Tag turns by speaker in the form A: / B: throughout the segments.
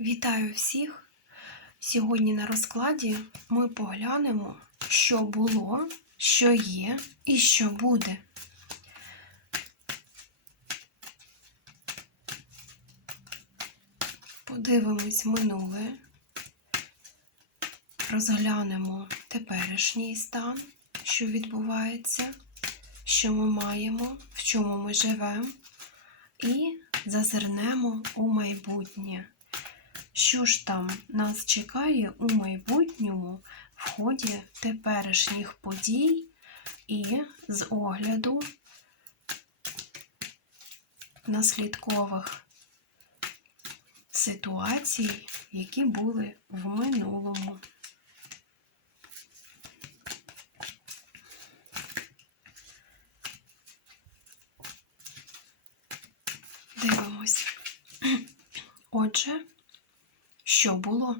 A: Вітаю всіх! Сьогодні на розкладі ми поглянемо, що було, що є і що буде. Подивимось минуле, розглянемо теперішній стан, що відбувається, що ми маємо, в чому ми живемо, і зазирнемо у майбутнє. Що ж там нас чекає у майбутньому в ході теперішніх подій і з огляду наслідкових ситуацій, які були в минулому. Дивимось. Отже, що було?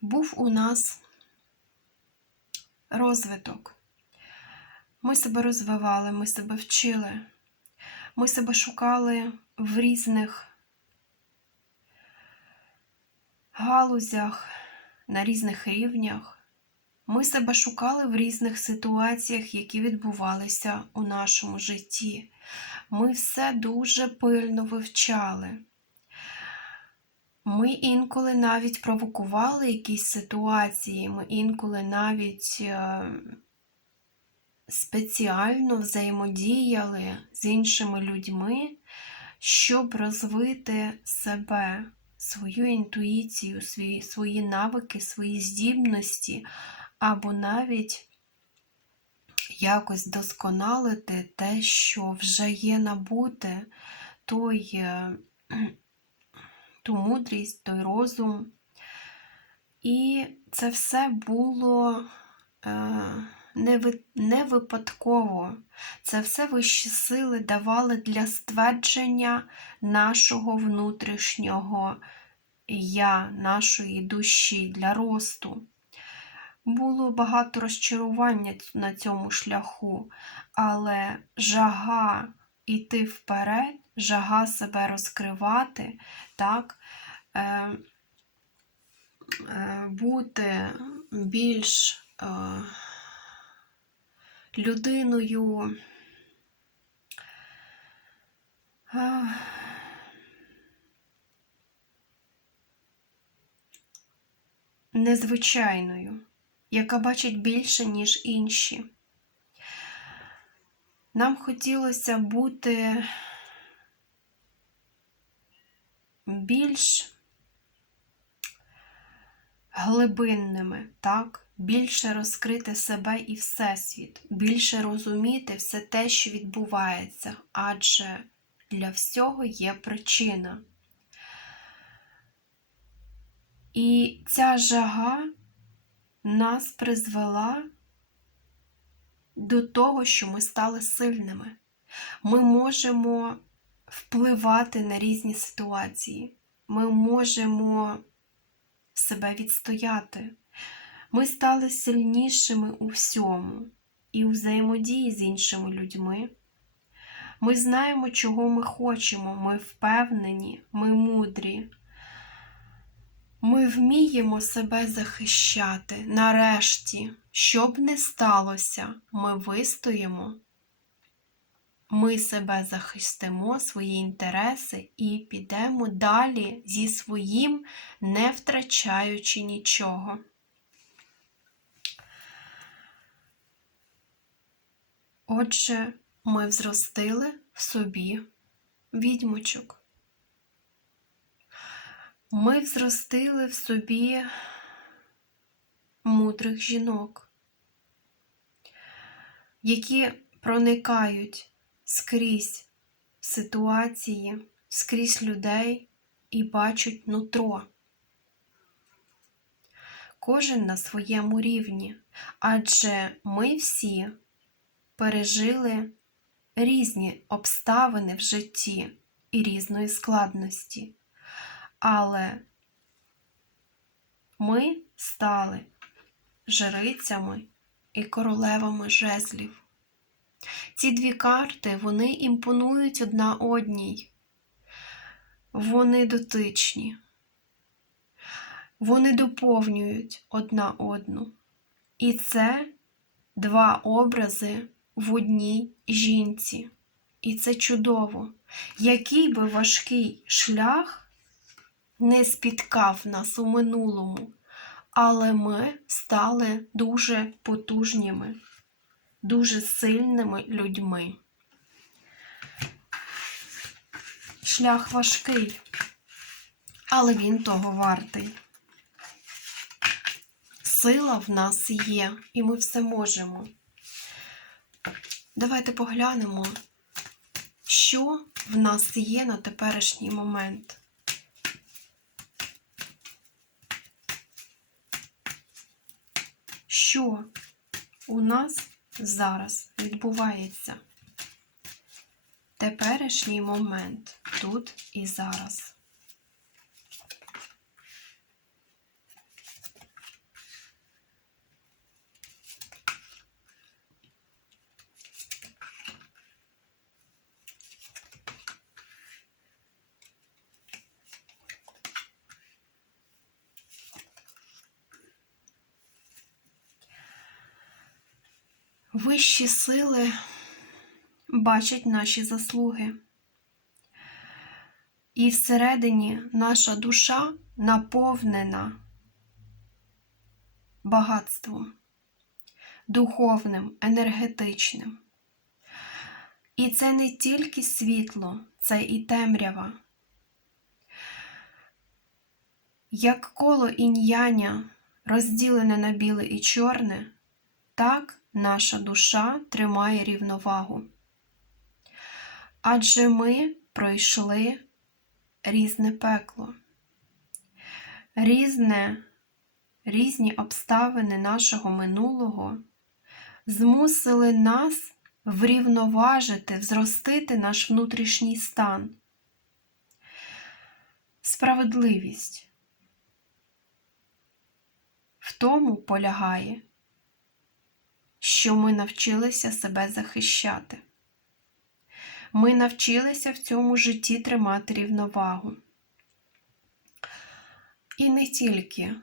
A: Був у нас розвиток. Ми себе розвивали, ми себе вчили, ми себе шукали в різних галузях, на різних рівнях. Ми себе шукали в різних ситуаціях, які відбувалися у нашому житті. Ми все дуже пильно вивчали. Ми інколи навіть провокували якісь ситуації, ми інколи навіть е, спеціально взаємодіяли з іншими людьми, щоб розвити себе, свою інтуїцію, свої, свої навики, свої здібності, або навіть якось досконалити те, що вже є набуте, той. Ту мудрість, той розум. І це все було е, не випадково. Це все вищі сили давали для ствердження нашого внутрішнього я, нашої душі, для росту. Було багато розчарування на цьому шляху, але жага йти вперед, жага себе розкривати, так, е, е, бути більш е, людиною. Е, незвичайною, яка бачить більше, ніж інші. Нам хотілося бути більш глибинними, так? більше розкрити себе і Всесвіт, більше розуміти все те, що відбувається, адже для всього є причина. І ця жага нас призвела до того, що ми стали сильними. Ми можемо впливати на різні ситуації. Ми можемо себе відстояти. Ми стали сильнішими у всьому і у взаємодії з іншими людьми. Ми знаємо, чого ми хочемо, ми впевнені, ми мудрі. Ми вміємо себе захищати. Нарешті, що б не сталося, ми вистоїмо, ми себе захистимо, свої інтереси і підемо далі зі своїм, не втрачаючи нічого. Отже, ми взростили в собі відьмочок. Ми взростили в собі мудрих жінок, які проникають скрізь ситуації, скрізь людей і бачать нутро. кожен на своєму рівні, адже ми всі пережили різні обставини в житті і різної складності. Але ми стали жрицями і королевами жезлів. Ці дві карти вони імпонують одна одній. Вони дотичні. Вони доповнюють одна одну. І це два образи в одній жінці. І це чудово. Який би важкий шлях не спіткав нас у минулому, але ми стали дуже потужніми, дуже сильними людьми. Шлях важкий, але він того вартий. Сила в нас є, і ми все можемо. Давайте поглянемо, що в нас є на теперішній момент. Що у нас зараз відбувається? Теперішній момент тут і зараз. Вищі сили бачать наші заслуги. І всередині наша душа наповнена багатством, духовним, енергетичним. І це не тільки світло, це і темрява. Як коло інь-яня розділене на біле і чорне, так наша душа тримає рівновагу. Адже ми пройшли різне пекло, різне, різні обставини нашого минулого змусили нас врівноважити, взростити наш внутрішній стан. Справедливість в тому полягає, що ми навчилися себе захищати. Ми навчилися в цьому житті тримати рівновагу. І не тільки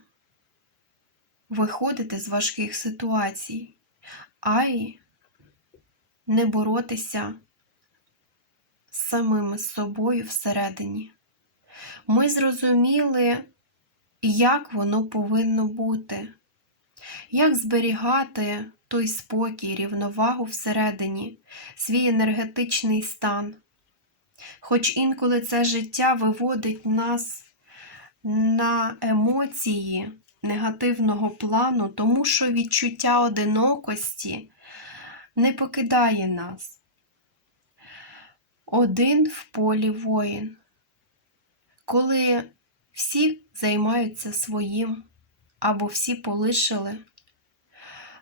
A: виходити з важких ситуацій, а й не боротися з самими собою всередині. Ми зрозуміли, як воно повинно бути, як зберігати той спокій, рівновагу всередині, свій енергетичний стан. Хоч інколи це життя виводить нас на емоції негативного плану, тому що відчуття одинокості не покидає нас. Один в полі воїн. Коли всі займаються своїм, або всі полишили,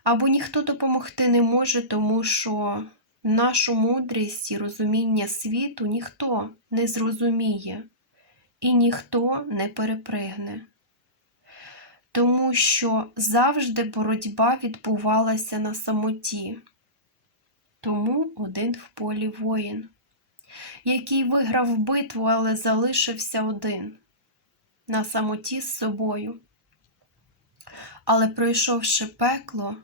A: або ніхто допомогти не може, тому що нашу мудрість і розуміння світу ніхто не зрозуміє і ніхто не перепригне. Тому що завжди боротьба відбувалася на самоті. Тому один в полі воїн, який виграв битву, але залишився один на самоті з собою. Але пройшовши пекло,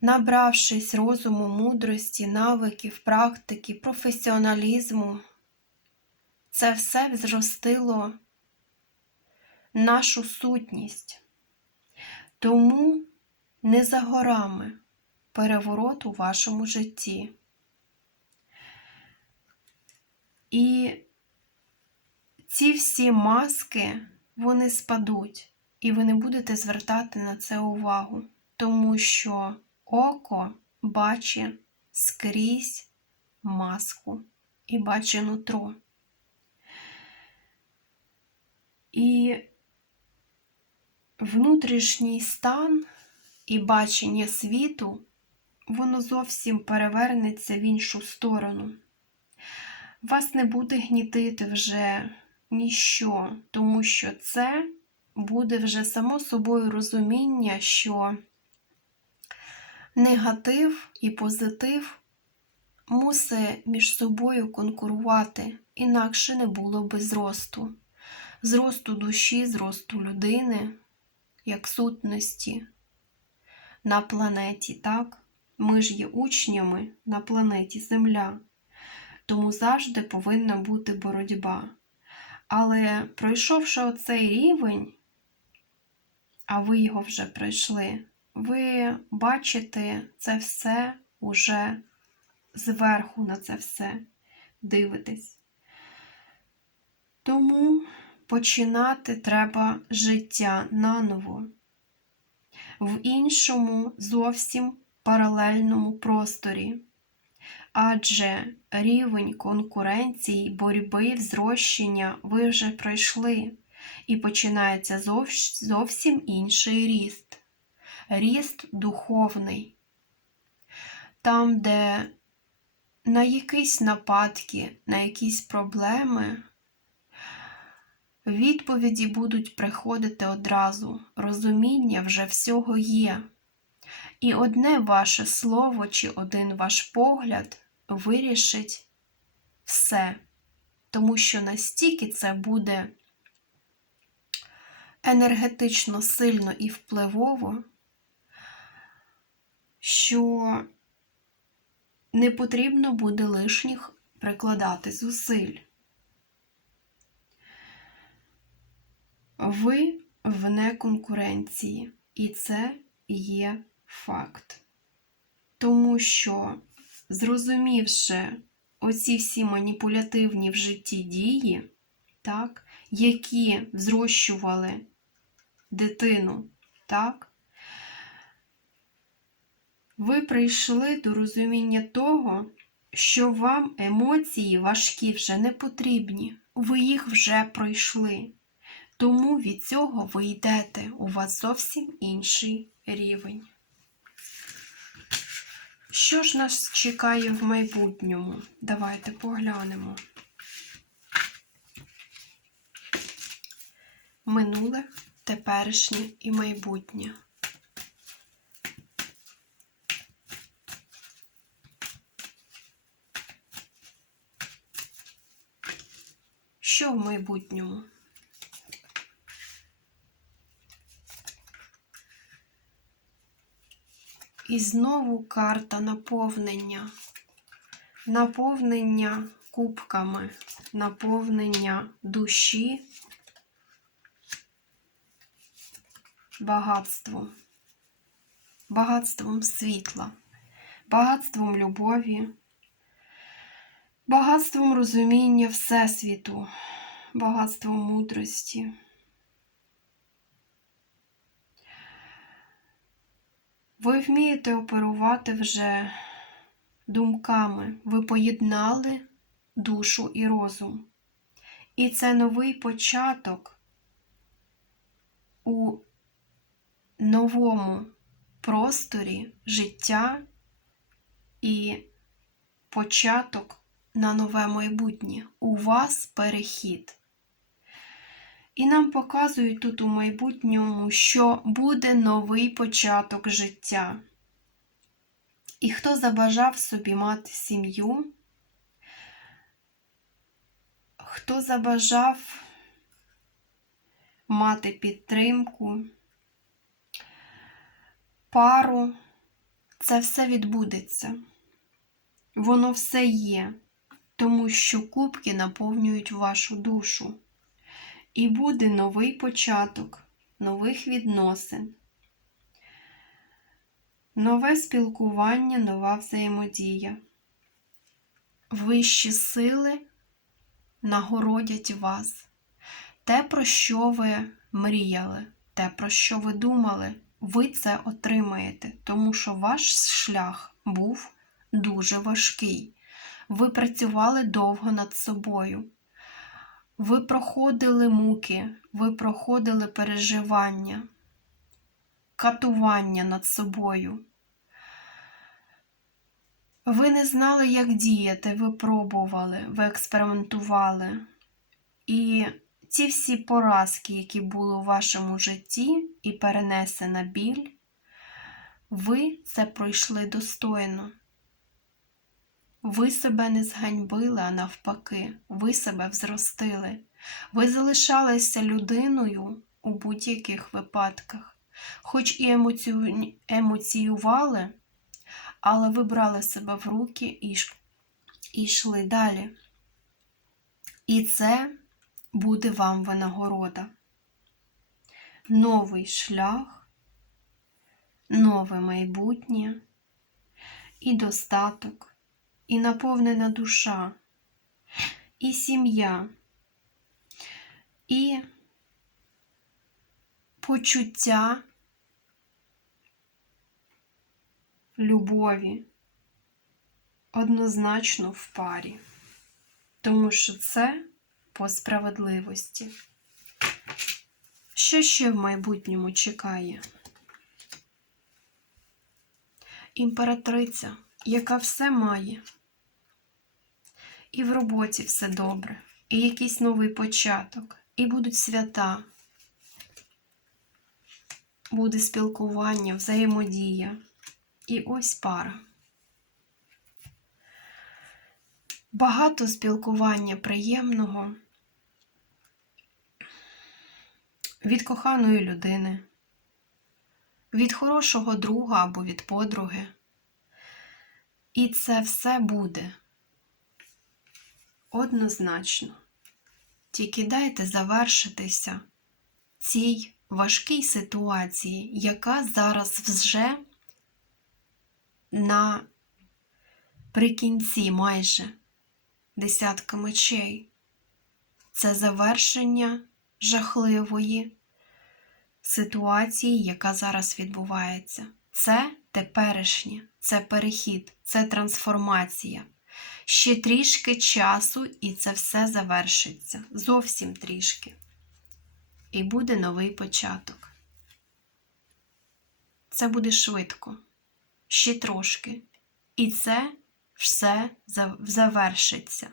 A: набравшись розуму, мудрості, навиків, практики, професіоналізму, це все зростило нашу сутність. Тому не за горами переворот у вашому житті. І ці всі маски, вони спадуть, і ви не будете звертати на це увагу, тому що око бачить скрізь маску і бачить нутро. І внутрішній стан і бачення світу, воно зовсім перевернеться в іншу сторону. Вас не буде гнітити вже ніщо, тому що це буде вже само собою розуміння, що негатив і позитив мусить між собою конкурувати, інакше не було би зросту. Зросту душі, зросту людини, як сутності на планеті, так? Ми ж є учнями на планеті Земля, тому завжди повинна бути боротьба. Але пройшовши оцей рівень, а ви його вже пройшли, ви бачите це все уже зверху на це все дивитесь. Тому починати треба життя наново, в іншому зовсім паралельному просторі. Адже рівень конкуренції, боротьби, взрощення ви вже пройшли, і починається зовсім інший ріст. Ріст духовний. Там, де на якісь нападки, на якісь проблеми відповіді будуть приходити одразу, розуміння вже всього є. І одне ваше слово чи один ваш погляд вирішить все, тому що настільки це буде енергетично сильно і впливово, що не потрібно буде лишніх прикладати зусиль. Ви вне конкуренції, і це є факт. Тому що, зрозумівши оці всі маніпулятивні в житті дії, так, які взрощували дитину, так, ви прийшли до розуміння того, що вам емоції важкі вже не потрібні, ви їх вже пройшли. Тому від цього ви йдете, у вас зовсім інший рівень. Що ж нас чекає в майбутньому? Давайте поглянемо. Минуле, теперішнє і майбутнє. Що в майбутньому? І знову карта наповнення. Наповнення кубками, наповнення душі, багатством, багатством світла, багатством любові, багатством розуміння Всесвіту, багатством мудрості. Ви вмієте оперувати вже думками, ви поєднали душу і розум. І це новий початок у новому просторі життя і початок на нове майбутнє. У вас перехід. І нам показують тут у майбутньому, що буде новий початок життя. І хто забажав собі мати сім'ю, хто забажав мати підтримку, пару, це все відбудеться. Воно все є, тому що кубки наповнюють вашу душу. І буде новий початок нових відносин, нове спілкування, нова взаємодія. Вищі сили нагородять вас. Те, про що ви мріяли, те, про що ви думали, ви це отримаєте, тому що ваш шлях був дуже важкий. Ви працювали довго над собою. Ви проходили муки, ви проходили переживання, катування над собою. Ви не знали, як діяти, ви пробували, ви експериментували. І ці всі поразки, які були у вашому житті, і перенесена біль, ви це пройшли достойно. Ви себе не зганьбили, а навпаки, ви себе взростили. Ви залишалися людиною у будь-яких випадках, хоч і емоцію... емоціювали, але ви брали себе в руки і йшли далі. І це буде вам винагорода. Новий шлях, нове майбутнє і достаток, і наповнена душа, і сім'я, і почуття любові однозначно в парі, тому що це по справедливості. Що ще в майбутньому чекає? Імператриця, яка все має, і в роботі все добре, і якийсь новий початок, і будуть свята, буде спілкування, взаємодія. І ось пара. Багато спілкування приємного від коханої людини, від хорошого друга або від подруги. І це все буде однозначно. Тільки дайте завершитися цій важкій ситуації, яка зараз вже на прикінці майже десятка мечей. Це завершення жахливої ситуації, яка зараз відбувається. Це теперішнє, це перехід, це трансформація. Ще трішки часу, і це все завершиться. Зовсім трішки. І буде новий початок. Це буде швидко ще трошки, і це все завершиться.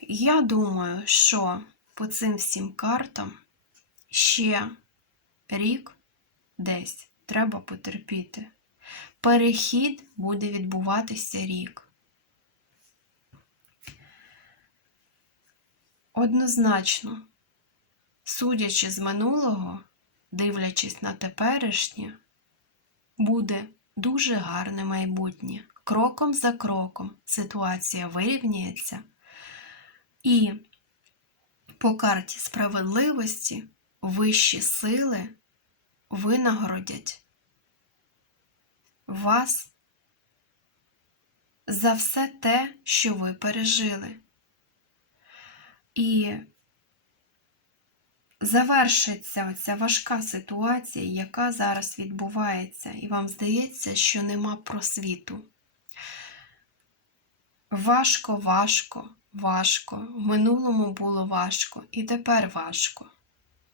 A: Я думаю, що по цим всім картам ще рік десь треба потерпіти. Перехід буде відбуватися рік. Однозначно, судячи з минулого, дивлячись на теперішнє, буде дуже гарне майбутнє. Кроком за кроком ситуація вирівняється, і по карті справедливості вищі сили винагородять вас за все те, що ви пережили. І завершиться оця важка ситуація, яка зараз відбувається, і вам здається, що нема просвіту. Важко, важко, важко. В минулому було важко, і тепер важко.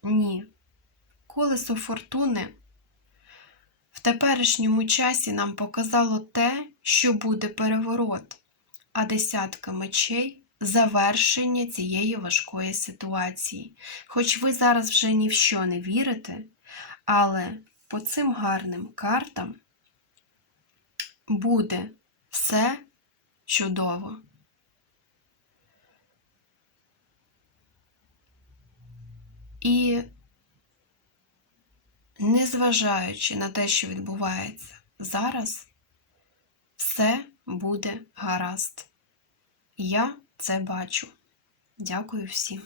A: Ні. Колесо фортуни в теперішньому часі нам показало те, що буде переворот, а десятка мечей завершення цієї важкої ситуації. Хоч ви зараз вже ні в що не вірите, але по цим гарним картам буде все чудово. І незважаючи на те, що відбувається зараз, все буде гаразд. Я це бачу. Дякую всім.